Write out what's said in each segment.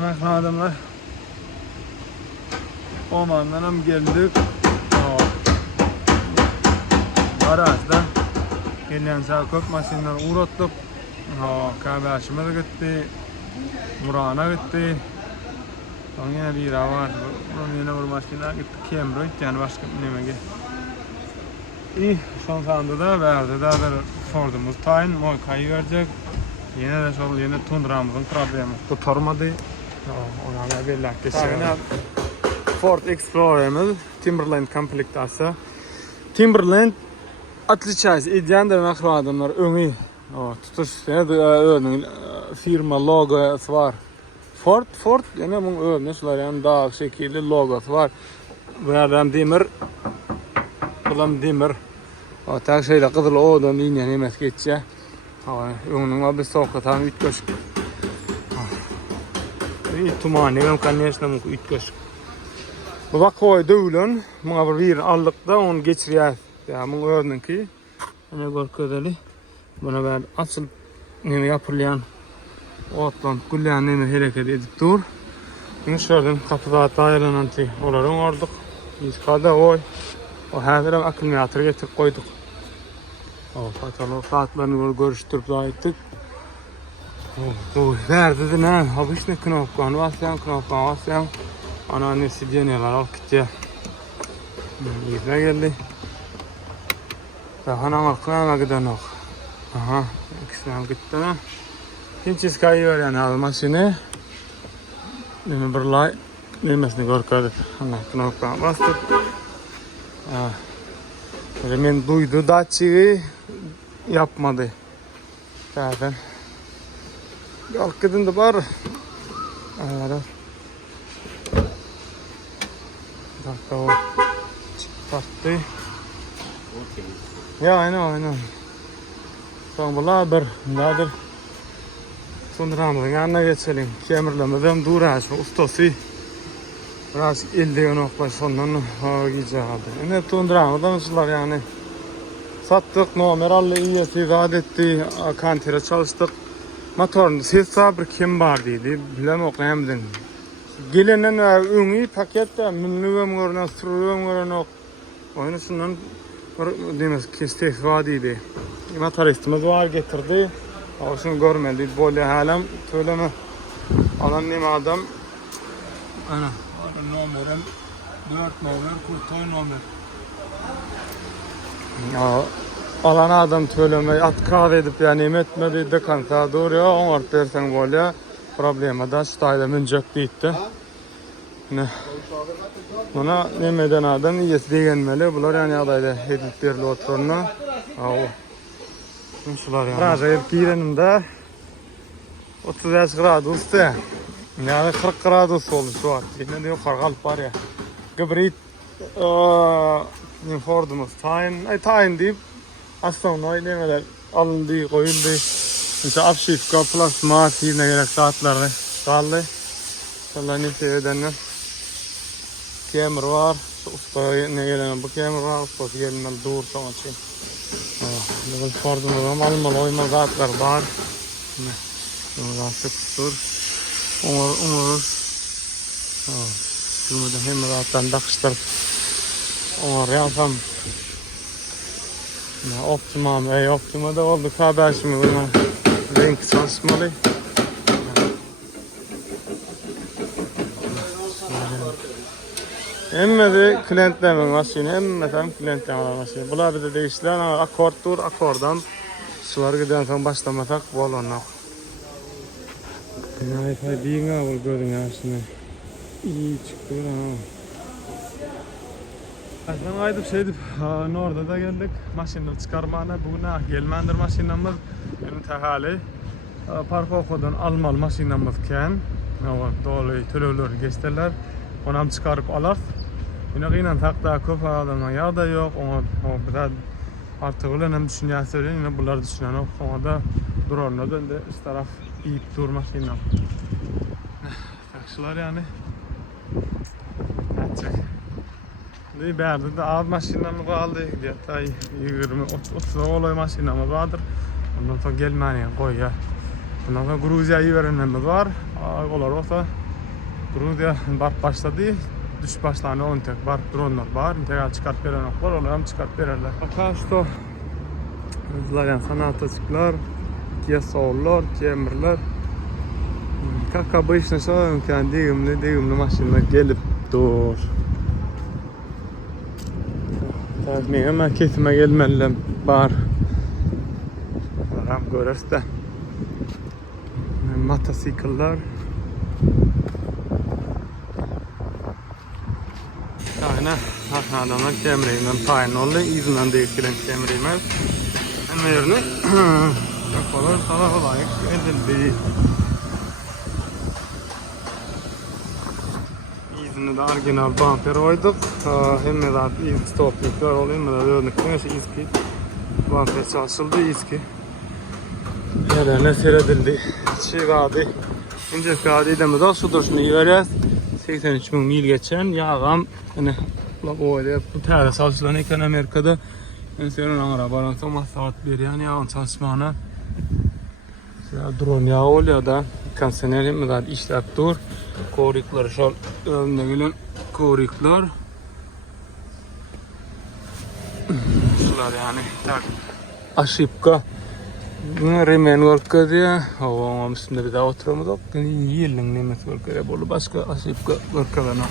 Hemen adamlar Oman'dan hem geldik. Garajda gelen saat köp maşinler uğrattık. Kardeşime de gitti. Muran'a gitti. Sonra yine bir var. Onun yine bir maşinler gitti. Cambridge yani başka nemege. İyi son sanda da verdi. Daha da Ford'umuz tayin. Moyka'yı verecek. Yine de şol yine Tundra'mızın problemi tutarmadı. Ona da belli geçiyor. Ford Explorer'ımız Timberland komplektası. Timberland отличается. İdeyan demek adamlar öngü. Tutuş yani firma logosu var. Ford yani bunun önüsler yani dağ şekilli logosu var. Buradan demir. Bulam demir. O tak şeyle kızıl odan linyen emas geçe. Onun bir sokaktan üç köşk. Tuman ne конечно mı üç köşk. Bu bak koydu ulan. Buna bir aldık da onu geçiriyor. Ya bunun örneği. Ne görküdeli. Buna ben asıl ne yapılan otlan kullan ne hareket edip dur. Müşteriden kapıda ayarlanan ki onların orada biz kada oy. O her akıl metre getirip koyduk. Katalog saatlerini görüştürüp daha ettik. Verdi ne? Habişne knopkan vasyan. Anneannesi deneler al gitti. İzle geldi. Daha arkana gidelim. Aha, ikisinden gitti mi? Kimçiz kayıyor yani almasını. Nemi bir lay, nemesini görkedik. Ana knopkan bastık. Men duydu daçığı yapmadı. Zaten. Kalkıdın da var. Evet. Dakika o. Çıkarttı. Ya aynen. Son buladır. Tundra'mızın yanına geçelim. Kemirlemeden duraş ustası. Biraz ildiğin oklar sondan icabı. Ne Tundra'mızdan uçlar yani. Sattık nomer allı iyi istifade etti. Kantire çalıştık. Motorun ses sabır kim var dedi. Bilem okuyamadım. Gelenen ünlü pakette minlüğüm görünen, sürüğüm görünen oyunu şundan demez ki istifade idi. Motoristimiz var getirdi. Olsun görmedi. Böyle halam söyleme. Alan neyim adam. Ana. Numaram 4 numara, kurtoy numara. Ya alan adam söyleme at kahve edip yani etmedi de kanta doğru ya on persen böyle problema da stayda müncek değildi. Ne? Buna nemeden adam iyisi degenmeli. Bunlar yani adayda edip berli oturuna. Şunlar yani. Raja girenimde 30 gradus da. Yani 40 gradus oldu şu an. Yine diyor kargalıp var ya. Gibrit Ford'umuz tayin deyip aslında neler alındı, koyuldu. Mesela Abschiffka plus Mars yine gerek saatlerle kaldı. Sonra neyse edenler. Kemer var. Usta ne gelen bu kemer var. Usta gelmeli dur tamam şey. Level Ford'umuz almalı oyma saatler var. Ne? Bunu sıktır. Umur. Şunu da hem zaten dakıştırıp onu yapsam optima da oldu kardeşim buna renk çalışmalı. Emme de klientlerin maşini, emme tam klientlerin maşini. Bunlar bir de değiştiren akorttur, akordan sular giden sonra başlamasak bol onunla. Hay bir ağır gördün ya şimdi. İyi çıktı ha. Ben aydıp şeydip orada da geldik. Maşinleri çıkarmana bugün gelmendir maşinamız. Yani tahali. Park okudan almalı maşinamız ken. Dolu tölevleri geçtiler. Onam çıkarıp alır. Yine yine takta köp adamdan ya da yok. Ona biraz artık öyle hem düşünüyor söyleyin. Yine bunları düşünen yok. Ona da durarına döndü. Üst taraf iyip dur maşinam. Takşılar yani. Açık. Berdi de az maşinamız kaldı. Hatta 20-30 olay maşinamız vardır. Ondan sonra gelmeye koy ya. Bundan sonra Gruzya'yı verenlerimiz var. Onlar olsa Gruziya barp başladı. Düş başlarına 10 tek barp dronlar var. Tekrar çıkartıp veren var. Onlar hem çıkartıp verirler. Bakın işte. Özlerden sanatçılar, ikiye soğurlar, ikiye emirler. Kaka bu işin şu imkan değimli maşinler gelip dur. Tabii hemen kesime gelmeliler var. Varam görürse. Motosikletler. Aynen. Adamlar kemeriyden tayin oldu. İzinden değiştiren kemeriymen. Ama yerine kafalar sana layık edildi. İzini de orijinal bumper koyduk. Hem de iz stoplikler oluyor. Hem de dönükler izki. Bumper çalışıldı izki. Yerine seyredildi. Çiğgadi. İnce gadi de de su duruşunu göreceğiz. 83.000 mil geçen yağam. Yani bu tarih çalışılan Amerika'da senin arabanın son saat bir yani yağın çalışmağına drone yağı oluyor da kansenerim mi da işler dur korikler şu önüne gelen korikler şunlar yani tak aşıpka remen work diye havam üstünde bir daha oturamadık yılın nemet work bolu başka aşıpka work'larına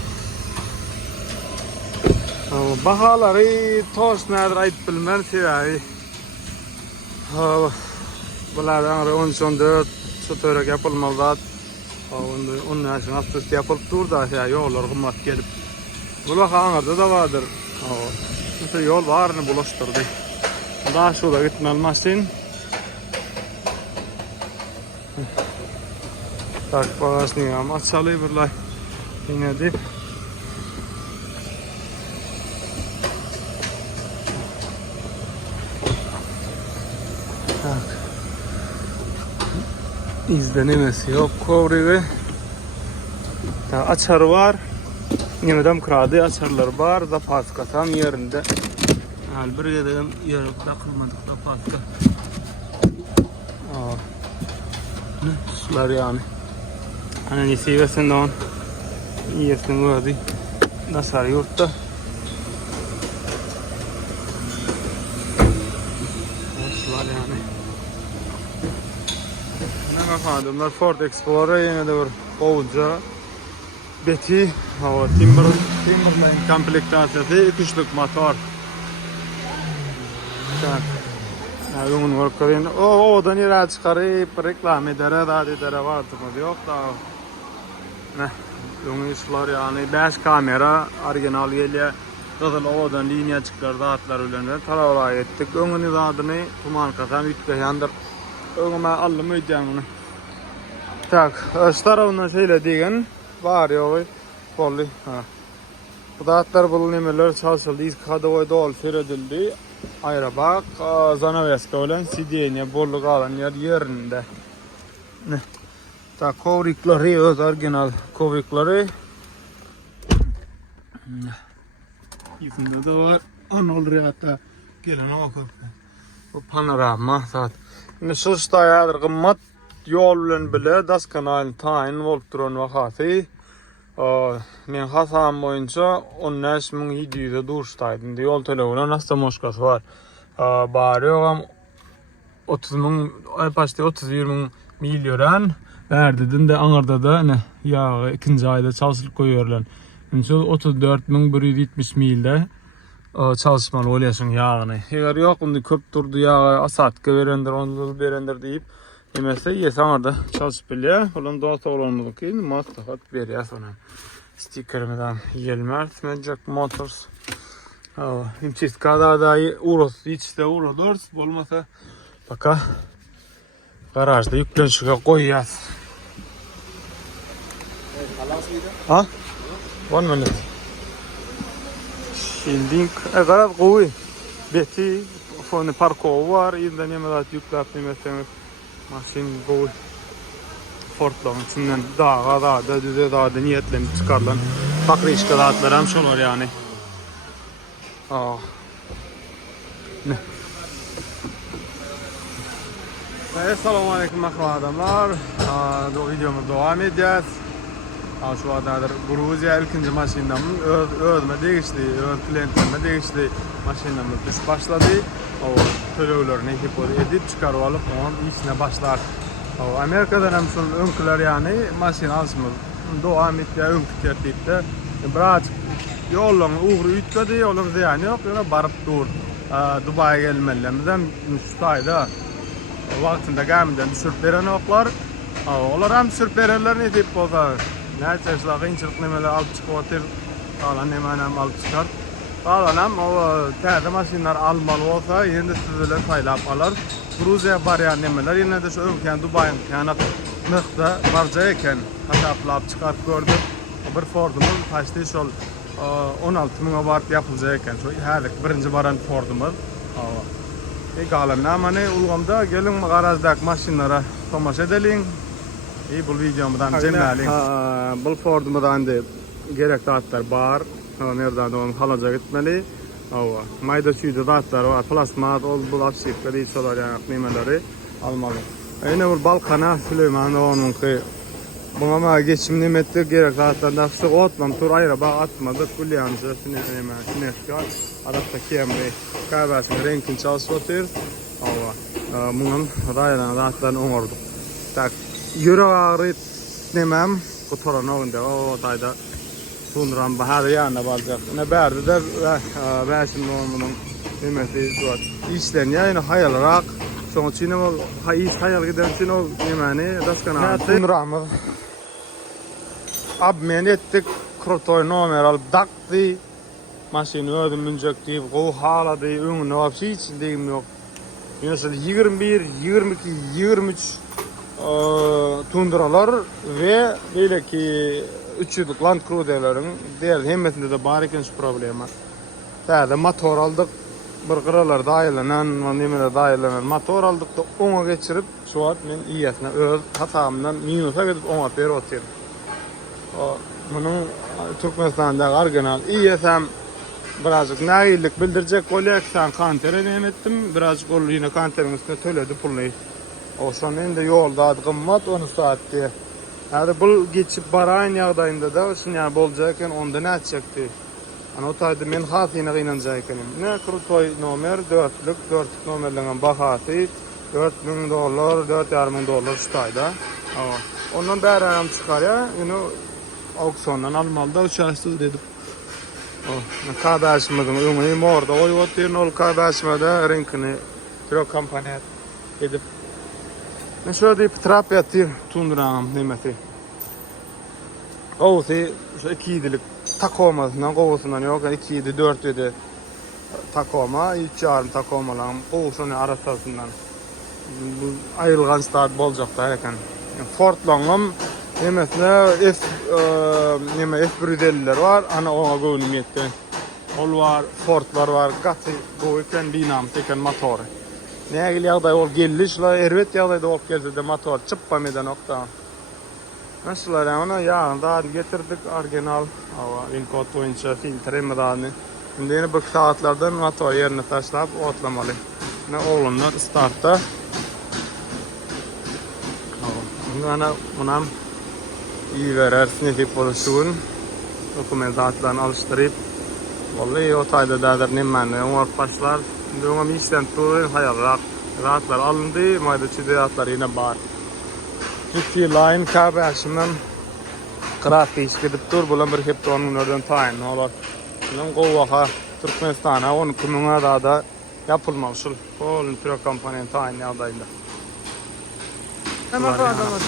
bahaları toz nedir ayıp bilmem şey bulardan 14 sütörek yapılmalı onun için hastası yapılıp dur da şey yollar kımmat gelip bula kanarda da vardır mesela yol varını bulaştırdı daha şurada gitmelmesin tak bagajını ama açalı birlay yine deyip izlenemesi yok kovrivi açarı var yine de kradi açarlar var zapaska tam yerinde bir dedim yarıp takılmadık zapaska ne sular yani hani nesivesin de on iyisin gördü nasar yurtta sular yani adamlar Ford Explorer yine de var bolca beti hava Timberline komplektasyası kışlık motor yani onun worker'ın o da nereye çıkarıp reklam edere vardı mı yok da ne onun işler yani 5 kamera orijinal geliyor zaten odan linye çıkar dağıtlar ölenler talavra ettik onun adını tuman kasam yükleyendir önüme allım ödeyeceğim onu tak şu tarafından şeyle diyen var ya bolli bu dağıtlar bulunuyorlar çalışıldı iz kadavoy dol feredildi ayrı bak zanaveska olan sidyenye bolluk alan yerinde ne tak kovrikleri öz orijinal kovrikleri yüzünde de var anol hatta gelen okul bu panorama saat ne sırsta yadır kımmat yolun bile das kanalın tayin voltron vakası men hasam boyunca 15.700'e duruştaydım yol telefonu nasıl moşkası var bari yoğam 30.000 milyon verdi de anarda da ne ya ikinci ayda çalışılıp koyuyorlar. Yani 34.170 milde çalışmalı oluyorsun yağını. Eğer yok onu köp durdu yağı asatka verendir, onu verendir deyip yemese yese anarda çalışıp biliyor. Olan dağıta olanmadık ki maslahat veriyor sonra. Sticker'ımdan Yelmert, Jack Motors. Imçistkada da uğros, hiç de uğradırız. Olmasa baka garajda yüklenişe koyacağız. Ha? 1 minute. Şimdi garaj koy. Beti fonu parko var. İnden yemedat yüklep demeseniz maşin koy. Ford'ların içinden dağda düze dağda niyetlenip çıkarılan bakri işgalatlar hem şolar yani. Ne? Selamun aleyküm adamlar. Bu videomuz devam edeceğiz. Şu adadır Gruziya ilkinci maşinamın ödme değişti, klientlerine değişti maşinamız düş başladı. O töleğlerini hipoz edip çıkarıp alıp onun işine başlar. O Amerika'dan hem son önküler yani maşin alışmaz. Devam etti, önkü tertipte. Birazcık yolun uğru ütmedi, yolun ziyani yok. Yana barıp dur. Dubai'ye gelmelerimizden şu ayda vaktinde gelmeden düşürüp veren oklar. Olar hem düşürüp verenler ne deyip bozar. Näçe kynçylyk nemeler alıp çıkıp otur. Kalan nemenem alıp çıkar. Kalan hem o täze maşinler almalı bolsa ýene siz bilen taýlap alar. Gruziya barýan nemeler ýene de şu öňken Dubaýyň kanat mykda barja eken hasaplap çıkarıp gördük. Bir Ford'umuz taşdy şol 16.000 baryp ýapyljak eken. Şu häzirki birinji baran Ford'umuz. Kalan näme ulgamda gelin garazdaky maşinlara tomaşa edelim. Bu videomdan cemlelim. Bu Ford'umdan da gerekli zatlar bar. Nereden onu halaca gitmeli. Mayda çüyde zatlar var. Plasmat, bu lastikleri, solar yani nemeleri almalı. Yine bu Balkan'a Süleyman onun ki buna geçim nimetli gerekli zatlardan sık otmam. Tur ayrı bağ atmadık. Kulyanıcı, sineska. Adapta kemri. Kahvesini renkin çalışvatır. Bunun raylan zatlarını onorduk. Tak. Yürü ağrı nemem kuturan oğunda o tayda sunduran bahar yanına balacak. Ne berdi de beşin onun nemesi suat. İşten yani hayalarak sonuç içine o hayal giden için o nemeni daskana sunduramız. Abmen ettik krotoy nomer alıp daktı. Maşini ödüm müncekti. O haladı. Önüne hapsi içindeyim yok. Mesela 21, 22, 23 tundralar ve böyle ki 300'lük Land Cruiser'ların diğer hemmesinde de bar eken şu problema. Täze motor aldık. Bir kıralar daýylanan, nemeler daýylanan motor aldık da oňa geçirip şu an men iýesine öz hatamdan minusa gidip oňa berip otyr. Munun Türkmenistan'da orijinal iýesem birazcık näýillik bildirjek bolýar, sen kantere nemetdim. Birazcık ol ýine kanteriň üstüne töledi pulny. O şon endi ýolda gymmat 10 saatdi. Hadi bu geçip baraýan ýagdaýynda da şunu ýa boljak eken onda näçekdi. Ana o taýda men has ýene gynanjak ekenim. Ne krutoy nomer 4'lük nomerleriň bahasy $4.000, $4.500 şu taýda. Ondan bäram çykarýar, ýene auksiondan almalyda uçaşdy dedim. Kadaşmydyň öňüne morda goýup otyr, ol kadaşmada renkini pro kompaniýa edip ben şöyle deyip trap yatir tunduram nemeti. Oğusi şu 2 yedilik Takoma'sından kovusundan yok. 2 yedi 4 yedi Takoma, 3,5 Takoma'lan kovusunun arasasından ayrılgan start bolacak da eken. Ford'lanım nemesine F150'ler var. Ana ona gönüm yetti. Ol var, Ford'lar var. Gatı goýken dinamik eken motory. Nägil ýagdaý ol gelişle erwet ýagdaýda bolup gelse de motor çıpmamydan nokta. Naşylar ona ýa-da getirdik orijinal Wincott boýunça filtremedany. Şimdi ýene bu saatlardan motor ýerine taşlap otlamaly. Ne oğlumlar startda. Ana munam iyi verer sinif boluşun dokumentatlaryny alıştyryp wallahi o taýda däder nemmäni oňar başlar. Döňem işden tuýup hayalrak rahatlar alındy, mayda çiziatlar ýene bar. Türkiýe Line KB'sinden kıraat iş gidip dur, bulan bir hep onun oradan tayin olar. Bunun gowaha Türkmenistana 12.000 da yapılmalı şul. Olun pro kompaniýanyň tayin ýagdaýynda. Hemen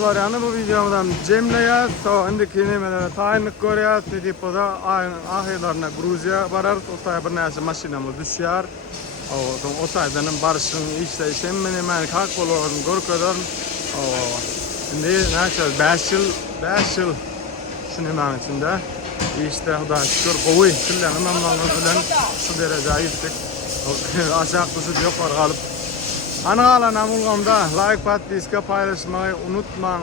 var yani bu videodan cemleýär, so indiki nemeler taýinlik görýär, tipoda ahirlerine Gruziya barar, o taýda bir näse maşinamız düşýär. O taýdanın barışyň işleýişi men hak bolan görkezler. Şimdi näçe 5 ýyl şu nemen içinde işte da şükür gowy tillerini memnunlyk bilen şu derejeye ýetdik. Aşaklısı ýokary galyp. Ana galan amulgamda like, podpiska, paýlaşmagy unutmaň.